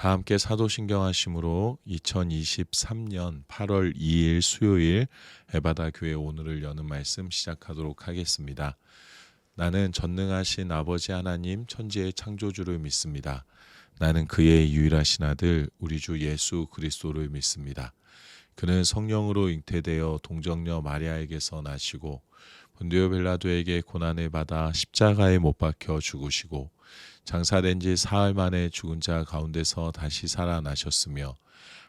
다 함께 사도신경 하심으로 2023년 8월 2일 수요일 에바다 교회 오늘을 여는 말씀 시작하도록 하겠습니다. 나는 전능하신 아버지 하나님 천지의 창조주를 믿습니다. 나는 그의 유일하신 아들 우리 주 예수 그리스도를 믿습니다. 그는 성령으로 잉태되어 동정녀 마리아에게서 나시고 본디오 빌라도에게 고난을 받아 십자가에 못 박혀 죽으시고 장사된 지 사흘 만에 죽은 자 가운데서 다시 살아나셨으며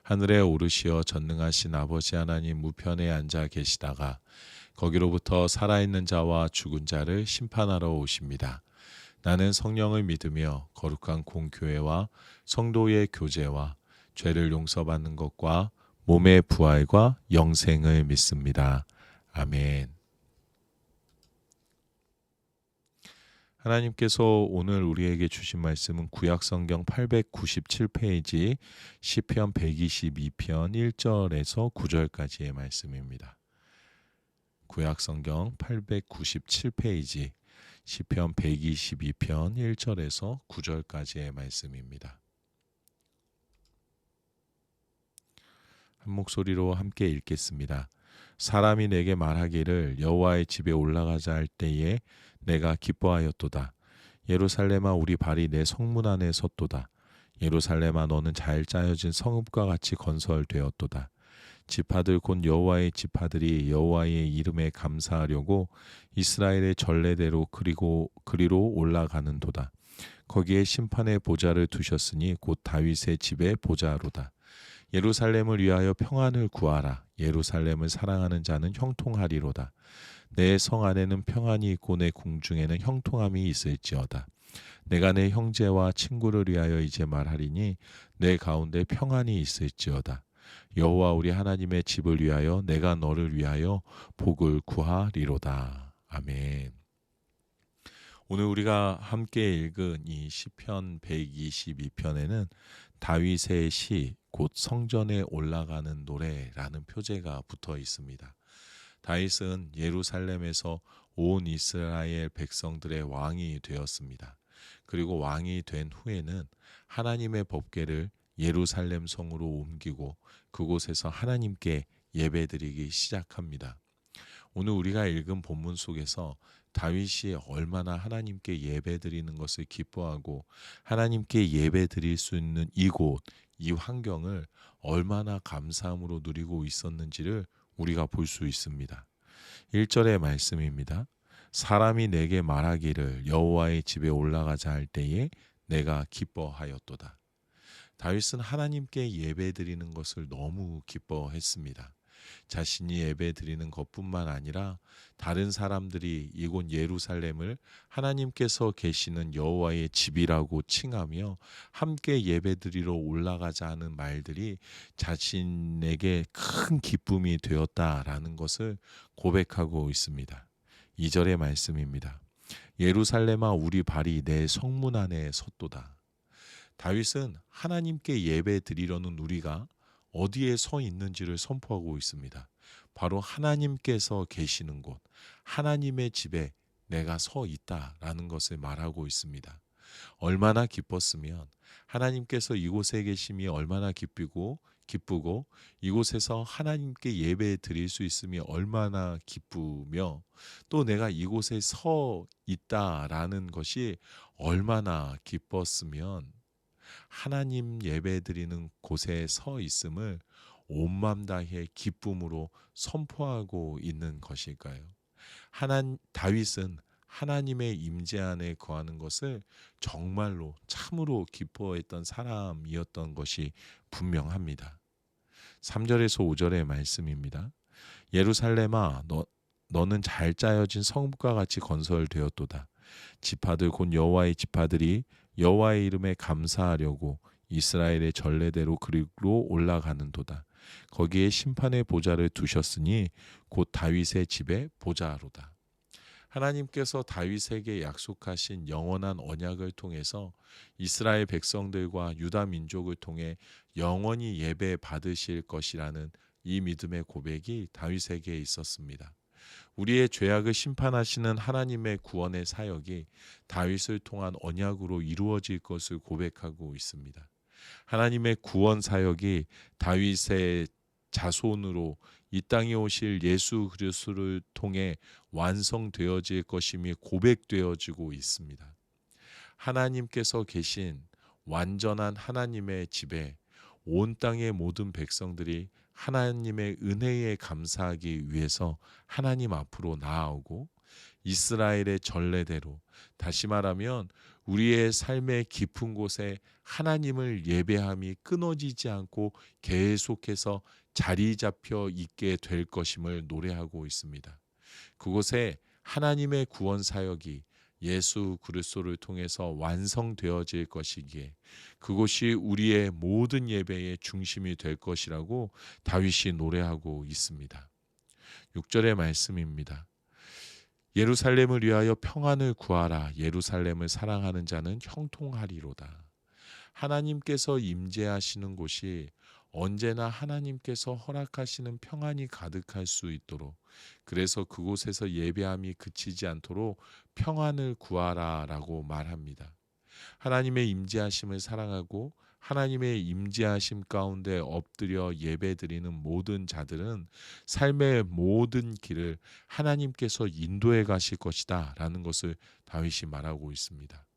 하늘에 오르시어 전능하신 아버지 하나님 우편에 앉아 계시다가 거기로부터 살아있는 자와 죽은 자를 심판하러 오십니다. 나는 성령을 믿으며 거룩한 공교회와 성도의 교제와 죄를 용서받는 것과 몸의 부활과 영생을 믿습니다. 아멘. 하나님께서 오늘 우리에게 주신 말씀은 구약성경 897페이지 시편 122편 1절에서 9절까지의 말씀입니다. 구약성경 897페이지 시편 122편 1절에서 9절까지의 말씀입니다. 한 목소리로 함께 읽겠습니다. 사람이 내게 말하기를 여호와의 집에 올라가자 할 때에 내가 기뻐하였도다. 예루살렘아 우리 발이 내 성문 안에 섰도다. 예루살렘아 너는 잘 짜여진 성읍과 같이 건설되었도다. 지파들 곧 여호와의 지파들이 여호와의 이름에 감사하려고 이스라엘의 전례대로 그리로 올라가는도다. 거기에 심판의 보좌를 두셨으니 곧 다윗의 집의 보좌로다. 예루살렘을 위하여 평안을 구하라. 예루살렘을 사랑하는 자는 형통하리로다. 내 성 안에는 평안이 있고 내 궁중에는 형통함이 있을지어다. 내가 내 형제와 친구를 위하여 이제 말하리니 내 가운데 평안이 있을지어다. 여호와 우리 하나님의 집을 위하여 내가 너를 위하여 복을 구하리로다. 아멘. 오늘 우리가 함께 읽은 이 시편 122편에는 다윗의 시, 곧 성전에 올라가는 노래라는 표제가 붙어 있습니다. 다윗은 예루살렘에서 온 이스라엘 백성들의 왕이 되었습니다. 그리고 왕이 된 후에는 하나님의 법궤를 예루살렘 성으로 옮기고 그곳에서 하나님께 예배드리기 시작합니다. 오늘 우리가 읽은 본문 속에서 다윗이 얼마나 하나님께 예배드리는 것을 기뻐하고 하나님께 예배드릴 수 있는 이곳, 이 환경을 얼마나 감사함으로 누리고 있었는지를 우리가 볼 수 있습니다. 1절의 말씀입니다. 사람이 내게 말하기를 여호와의 집에 올라가자 할 때에 내가 기뻐하였도다. 다윗은 하나님께 예배드리는 것을 너무 기뻐했습니다. 자신이 예배드리는 것뿐만 아니라 다른 사람들이 이곳 예루살렘을 하나님께서 계시는 여호와의 집이라고 칭하며 함께 예배드리러 올라가자 하는 말들이 자신에게 큰 기쁨이 되었다라는 것을 고백하고 있습니다. 2절의 말씀입니다. 예루살렘아 우리 발이 내 성문 안에 섰도다. 다윗은 하나님께 예배드리려는 우리가 어디에 서 있는지를 선포하고 있습니다. 바로 하나님께서 계시는 곳, 하나님의 집에 내가 서 있다라는 것을 말하고 있습니다. 얼마나 기뻤으면 하나님께서 이곳에 계심이 얼마나 기쁘고 이곳에서 하나님께 예배 드릴 수 있음이 얼마나 기쁘며 또 내가 이곳에 서 있다라는 것이 얼마나 기뻤으면 하나님 예배드리는 곳에 서 있음을 온맘 다해 기쁨으로 선포하고 있는 것일까요? 다윗은 하나님의 임재 안에 거하는 것을 정말로 참으로 기뻐했던 사람이었던 것이 분명합니다. 3절에서 5절의 말씀입니다. 예루살렘아 너는 잘 짜여진 성읍과 같이 건설되었도다. 지파들 곧 여호와의 지파들이 여호와의 이름에 감사하려고 이스라엘의 전례대로 그리로 올라가는도다. 거기에 심판의 보좌를 두셨으니 곧 다윗의 집의 보좌로다. 하나님께서 다윗에게 약속하신 영원한 언약을 통해서 이스라엘 백성들과 유다 민족을 통해 영원히 예배 받으실 것이라는 이 믿음의 고백이 다윗에게 있었습니다. 우리의 죄악을 심판하시는 하나님의 구원의 사역이 다윗을 통한 언약으로 이루어질 것을 고백하고 있습니다. 하나님의 구원 사역이 다윗의 자손으로 이 땅에 오실 예수 그리스도를 통해 완성되어질 것임이 고백되어지고 있습니다. 하나님께서 계신 완전한 하나님의 집에 온 땅의 모든 백성들이 하나님의 은혜에 감사하기 위해서 하나님 앞으로 나아오고, 이스라엘의 전례대로, 다시 말하면 우리의 삶의 깊은 곳에 하나님을 예배함이 끊어지지 않고 계속해서 자리 잡혀 있게 될 것임을 노래하고 있습니다. 그곳에 하나님의 구원 사역이 예수 그리스도를 통해서 완성되어질 것이기에 그곳이 우리의 모든 예배의 중심이 될 것이라고 다윗이 노래하고 있습니다. 6절의 말씀입니다. 예루살렘을 위하여 평안을 구하라. 예루살렘을 사랑하는 자는 형통하리로다. 하나님께서 임재하시는 곳이 언제나 하나님께서 허락하시는 평안이 가득할 수 있도록, 그래서 그곳에서 예배함이 그치지 않도록 평안을 구하라 라고 말합니다. 하나님의 임재하심을 사랑하고 하나님의 임재하심 가운데 엎드려 예배드리는 모든 자들은 삶의 모든 길을 하나님께서 인도해 가실 것이다 라는 것을 다윗이 말하고 있습니다.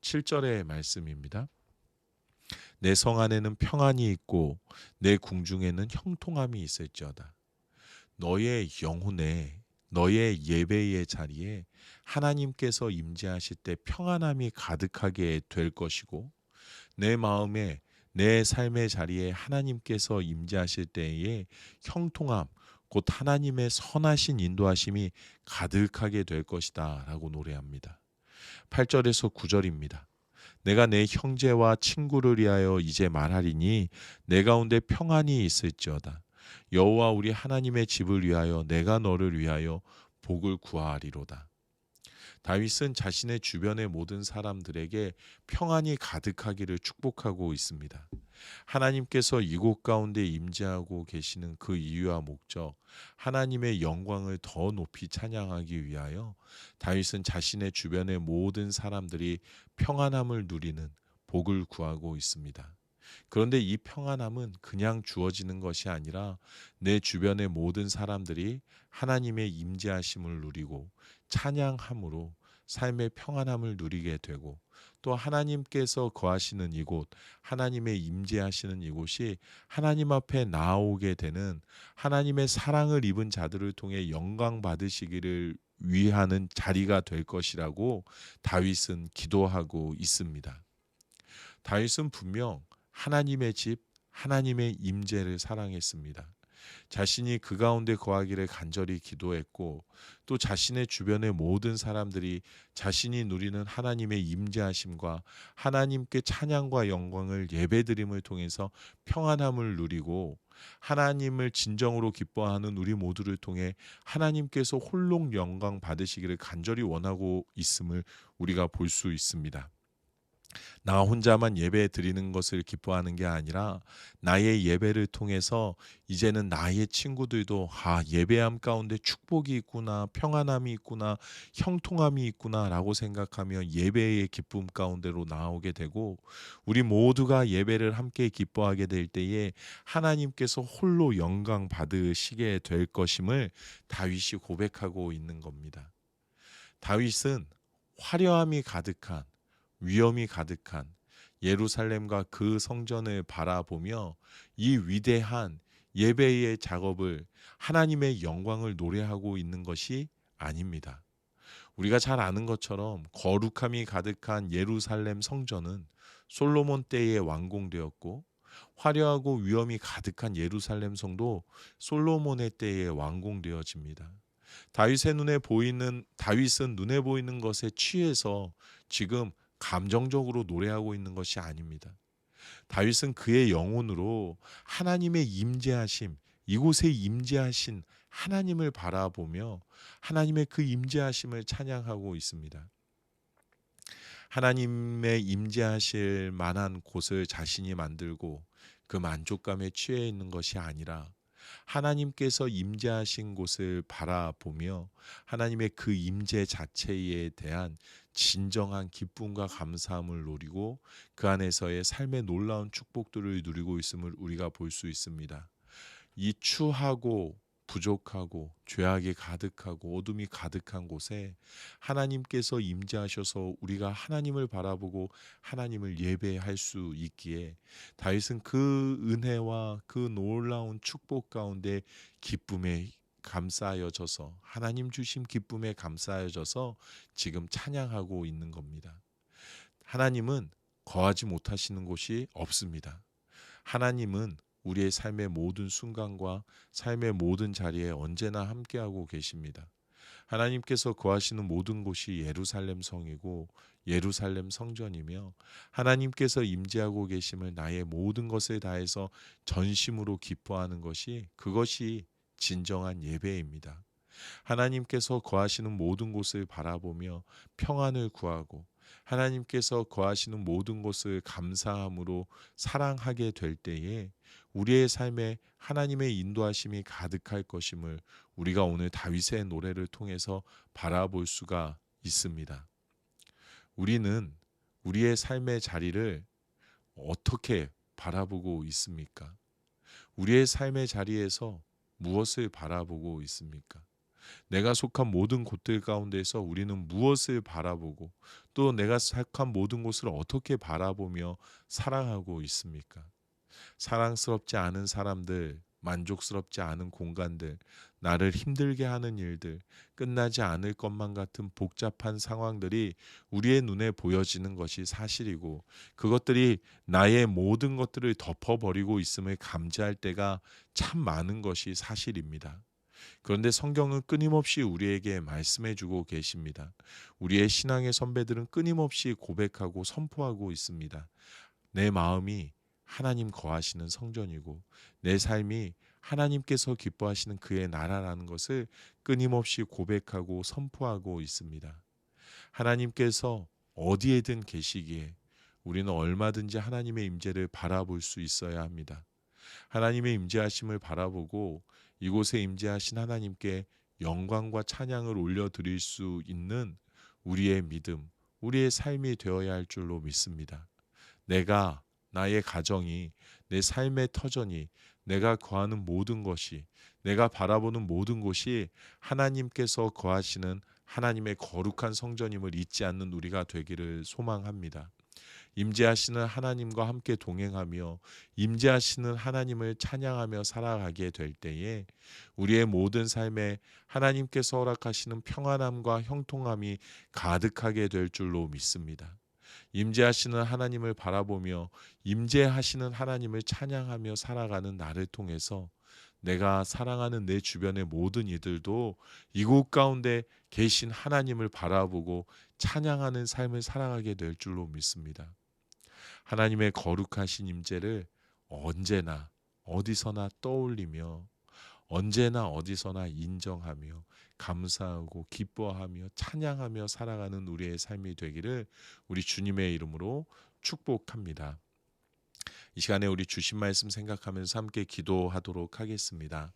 7절의 말씀입니다. 내 성 안에는 평안이 있고 내 궁중에는 형통함이 있을지어다. 너의 영혼에, 너의 예배의 자리에 하나님께서 임재하실 때 평안함이 가득하게 될 것이고, 내 마음에, 내 삶의 자리에 하나님께서 임재하실 때에 형통함, 곧 하나님의 선하신 인도하심이 가득하게 될 것이다 라고 노래합니다. 8절에서 9절입니다. 내가 내 형제와 친구를 위하여 이제 말하리니 내 가운데 평안이 있을지어다. 여호와 우리 하나님의 집을 위하여 내가 너를 위하여 복을 구하리로다. 다윗은 자신의 주변의 모든 사람들에게 평안이 가득하기를 축복하고 있습니다. 하나님께서 이곳 가운데 임재하고 계시는 그 이유와 목적, 하나님의 영광을 더 높이 찬양하기 위하여 다윗은 자신의 주변의 모든 사람들이 평안함을 누리는 복을 구하고 있습니다. 그런데 이 평안함은 그냥 주어지는 것이 아니라 내 주변의 모든 사람들이 하나님의 임재하심을 누리고 찬양함으로 삶의 평안함을 누리게 되고, 또 하나님께서 거하시는 이곳, 하나님의 임재하시는 이곳이 하나님 앞에 나아오게 되는, 하나님의 사랑을 입은 자들을 통해 영광 받으시기를 위하는 자리가 될 것이라고 다윗은 기도하고 있습니다. 다윗은 분명 하나님의 집, 하나님의 임재를 사랑했습니다. 자신이 그 가운데 거하기를 간절히 기도했고, 또 자신의 주변의 모든 사람들이 자신이 누리는 하나님의 임재하심과 하나님께 찬양과 영광을 예배드림을 통해서 평안함을 누리고, 하나님을 진정으로 기뻐하는 우리 모두를 통해 하나님께서 홀로 영광 받으시기를 간절히 원하고 있음을 우리가 볼 수 있습니다. 나 혼자만 예배 드리는 것을 기뻐하는 게 아니라 나의 예배를 통해서 이제는 나의 친구들도 예배함 가운데 축복이 있구나, 평안함이 있구나, 형통함이 있구나 라고 생각하며 예배의 기쁨 가운데로 나오게 되고, 우리 모두가 예배를 함께 기뻐하게 될 때에 하나님께서 홀로 영광 받으시게 될 것임을 다윗이 고백하고 있는 겁니다. 다윗은 화려함이 가득한, 위엄이 가득한 예루살렘과 그 성전을 바라보며 이 위대한 예배의 작업을, 하나님의 영광을 노래하고 있는 것이 아닙니다. 우리가 잘 아는 것처럼 거룩함이 가득한 예루살렘 성전은 솔로몬 때에 완공되었고, 화려하고 위엄이 가득한 예루살렘 성도 솔로몬의 때에 완공되어집니다. 다윗은 눈에 보이는 것에 취해서 지금 감정적으로 노래하고 있는 것이 아닙니다. 다윗은 그의 영혼으로 하나님의 임재하심, 이곳에 임재하신 하나님을 바라보며 하나님의 그 임재하심을 찬양하고 있습니다. 하나님의 임재하실 만한 곳을 자신이 만들고 그 만족감에 취해 있는 것이 아니라 하나님께서 임재하신 곳을 바라보며 하나님의 그 임재 자체에 대한 진정한 기쁨과 감사함을 누리고 그 안에서의 삶의 놀라운 축복들을 누리고 있음을 우리가 볼 수 있습니다. 이 추하고 부족하고 죄악이 가득하고 어둠이 가득한 곳에 하나님께서 임재하셔서 우리가 하나님을 바라보고 하나님을 예배할 수 있기에 다윗은 그 은혜와 그 놀라운 축복 가운데 기쁨에 감사하여져서 하나님 주신 기쁨에 감사하여져서 지금 찬양하고 있는 겁니다. 하나님은 거하지 못하시는 곳이 없습니다. 하나님은 우리의 삶의 모든 순간과 삶의 모든 자리에 언제나 함께하고 계십니다. 하나님께서 거하시는 모든 곳이 예루살렘 성이고 예루살렘 성전이며 하나님께서 임재하고 계심을 나의 모든 것을 다해서 전심으로 기뻐하는 것이 그것이 진정한 예배입니다. 하나님께서 거하시는 모든 곳을 바라보며 평안을 구하고 하나님께서 거하시는 모든 곳을 감사함으로 사랑하게 될 때에 우리의 삶에 하나님의 인도하심이 가득할 것임을 우리가 오늘 다윗의 노래를 통해서 바라볼 수가 있습니다. 우리는 우리의 삶의 자리를 어떻게 바라보고 있습니까? 우리의 삶의 자리에서 무엇을 바라보고 있습니까? 내가 속한 모든 곳들 가운데서 우리는 무엇을 바라보고 또 내가 속한 모든 곳을 어떻게 바라보며 사랑하고 있습니까? 사랑스럽지 않은 사람들, 만족스럽지 않은 공간들, 나를 힘들게 하는 일들, 끝나지 않을 것만 같은 복잡한 상황들이 우리의 눈에 보여지는 것이 사실이고 그것들이 나의 모든 것들을 덮어버리고 있음을 감지할 때가 참 많은 것이 사실입니다. 그런데 성경은 끊임없이 우리에게 말씀해 주고 계십니다. 우리의 신앙의 선배들은 끊임없이 고백하고 선포하고 있습니다. 내 마음이 하나님 거하시는 성전이고 내 삶이 하나님께서 기뻐하시는 그의 나라라는 것을 끊임없이 고백하고 선포하고 있습니다. 하나님께서 어디에든 계시기에 우리는 얼마든지 하나님의 임재를 바라볼 수 있어야 합니다. 하나님의 임재하심을 바라보고 이곳에 임재하신 하나님께 영광과 찬양을 올려드릴 수 있는 우리의 믿음, 우리의 삶이 되어야 할 줄로 믿습니다. 내가 나의 가정이 내 삶의 터전이 내가 거하는 모든 것이 내가 바라보는 모든 곳이 하나님께서 거하시는 하나님의 거룩한 성전임을 잊지 않는 우리가 되기를 소망합니다. 임재하시는 하나님과 함께 동행하며 임재하시는 하나님을 찬양하며 살아가게 될 때에 우리의 모든 삶에 하나님께서 허락하시는 평안함과 형통함이 가득하게 될 줄로 믿습니다. 임재하시는 하나님을 바라보며 임재하시는 하나님을 찬양하며 살아가는 나를 통해서 내가 사랑하는 내 주변의 모든 이들도 이곳 가운데 계신 하나님을 바라보고 찬양하는 삶을 살아가게 될 줄로 믿습니다. 하나님의 거룩하신 임재를 언제나 어디서나 떠올리며 언제나 어디서나 인정하며 감사하고 기뻐하며 찬양하며 살아가는 우리의 삶이 되기를 우리 주님의 이름으로 축복합니다. 이 시간에 우리 주신 말씀 생각하면서 함께 기도하도록 하겠습니다.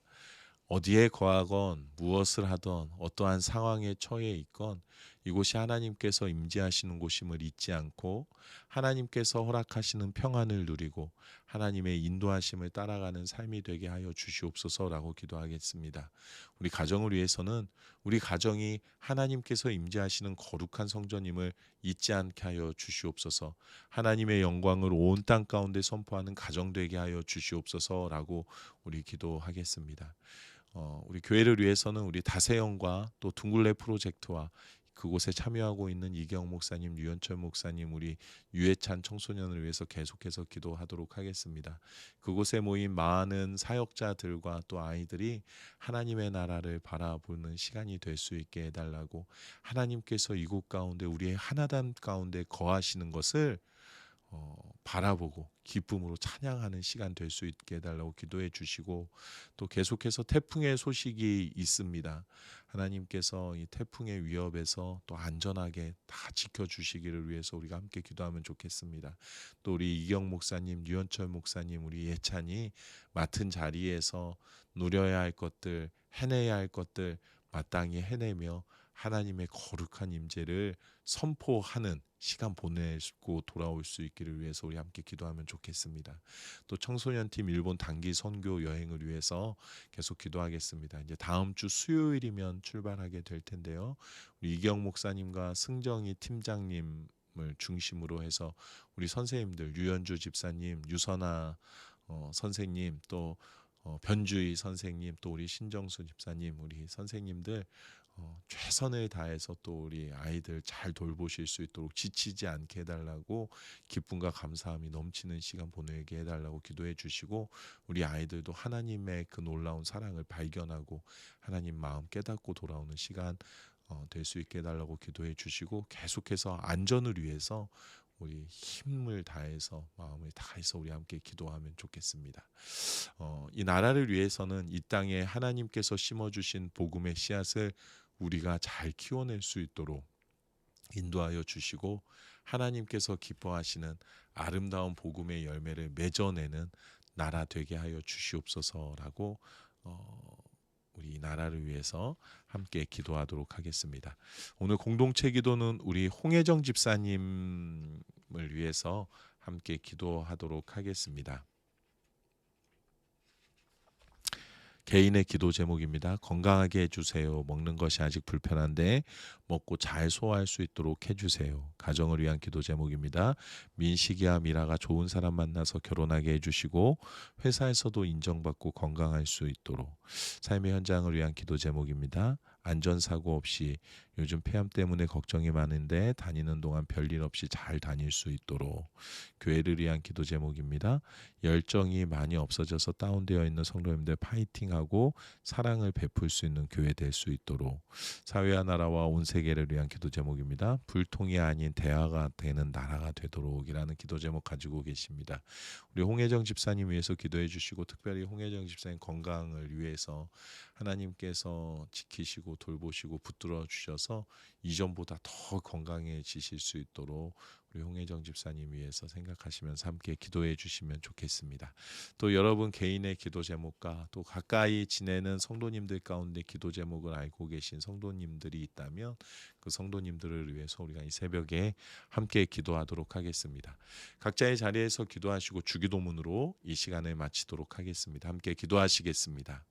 어디에 거하건 무엇을 하던 어떠한 상황에 처해 있건 이곳이 하나님께서 임재하시는 곳임을 잊지 않고 하나님께서 허락하시는 평안을 누리고 하나님의 인도하심을 따라가는 삶이 되게 하여 주시옵소서라고 기도하겠습니다. 우리 가정을 위해서는 우리 가정이 하나님께서 임재하시는 거룩한 성전임을 잊지 않게 하여 주시옵소서. 하나님의 영광을 온 땅 가운데 선포하는 가정 되게 하여 주시옵소서라고 우리 기도하겠습니다. 우리 교회를 위해서는 우리 다세영과 또 둥글레 프로젝트와 그곳에 참여하고 있는 이경 목사님, 유현철 목사님, 우리 유해찬 청소년을 위해서 계속해서 기도하도록 하겠습니다. 그곳에 모인 많은 사역자들과 또 아이들이 하나님의 나라를 바라보는 시간이 될 수 있게 해달라고 하나님께서 이곳 가운데 우리의 하나됨 가운데 거하시는 것을 바라보고 기쁨으로 찬양하는 시간 될 수 있게 해달라고 기도해 주시고, 또 계속해서 태풍의 소식이 있습니다. 하나님께서 이 태풍의 위협에서 또 안전하게 다 지켜주시기를 위해서 우리가 함께 기도하면 좋겠습니다. 또 우리 이경 목사님, 유현철 목사님, 우리 예찬이 맡은 자리에서 누려야 할 것들, 해내야 할 것들 마땅히 해내며 하나님의 거룩한 임재를 선포하는 시간 보내고 돌아올 수 있기를 위해서 우리 함께 기도하면 좋겠습니다. 또 청소년팀 일본 단기 선교 여행을 위해서 계속 기도하겠습니다. 이제 다음 주 수요일이면 출발하게 될 텐데요. 우리 이경 목사님과 승정이 팀장님 을 중심으로 해서 우리 선생님들, 유연주 집사님, 유선아 선생님, 또 변주희 선생님, 또 우리 신정수 집사님, 우리 선생님들 최선을 다해서 또 우리 아이들 잘 돌보실 수 있도록 지치지 않게 해달라고, 기쁨과 감사함이 넘치는 시간 보내게 해달라고 기도해 주시고, 우리 아이들도 하나님의 그 놀라운 사랑을 발견하고 하나님 마음 깨닫고 돌아오는 시간 될 수 있게 해달라고 기도해 주시고, 계속해서 안전을 위해서 우리 힘을 다해서 마음을 다해서 우리 함께 기도하면 좋겠습니다. 이 나라를 위해서는 이 땅에 하나님께서 심어주신 복음의 씨앗을 우리가 잘 키워낼 수 있도록 인도하여 주시고, 하나님께서 기뻐하시는 아름다운 복음의 열매를 맺어내는 나라 되게 하여 주시옵소서라고 우리 나라를 위해서 함께 기도하도록 하겠습니다. 오늘 공동체 기도는 우리 홍혜정 집사님을 위해서 함께 기도하도록 하겠습니다. 개인의 기도 제목입니다. 건강하게 해주세요. 먹는 것이 아직 불편한데 먹고 잘 소화할 수 있도록 해주세요. 가정을 위한 기도 제목입니다. 민식이와 미라가 좋은 사람 만나서 결혼하게 해주시고 회사에서도 인정받고 건강할 수 있도록. 삶의 현장을 위한 기도 제목입니다. 안전사고 없이, 요즘 폐암 때문에 걱정이 많은데 다니는 동안 별일 없이 잘 다닐 수 있도록. 교회를 위한 기도 제목입니다. 열정이 많이 없어져서 다운되어 있는 성도님들 파이팅하고 사랑을 베풀 수 있는 교회 될 수 있도록. 사회와 나라와 온 세계를 위한 기도 제목입니다. 불통이 아닌 대화가 되는 나라가 되도록이라는 기도 제목 가지고 계십니다. 우리 홍혜정 집사님 위해서 기도해 주시고, 특별히 홍혜정 집사님 건강을 위해서 하나님께서 지키시고 돌보시고 붙들어 주셔서 이전보다 더 건강해지실 수 있도록 우리 홍혜정 집사님 위해서 생각하시면서 함께 기도해 주시면 좋겠습니다. 또 여러분 개인의 기도 제목과 또 가까이 지내는 성도님들 가운데 기도 제목을 알고 계신 성도님들이 있다면 그 성도님들을 위해서 우리가 이 새벽에 함께 기도하도록 하겠습니다. 각자의 자리에서 기도하시고 주기도문으로 이 시간을 마치도록 하겠습니다. 함께 기도하시겠습니다.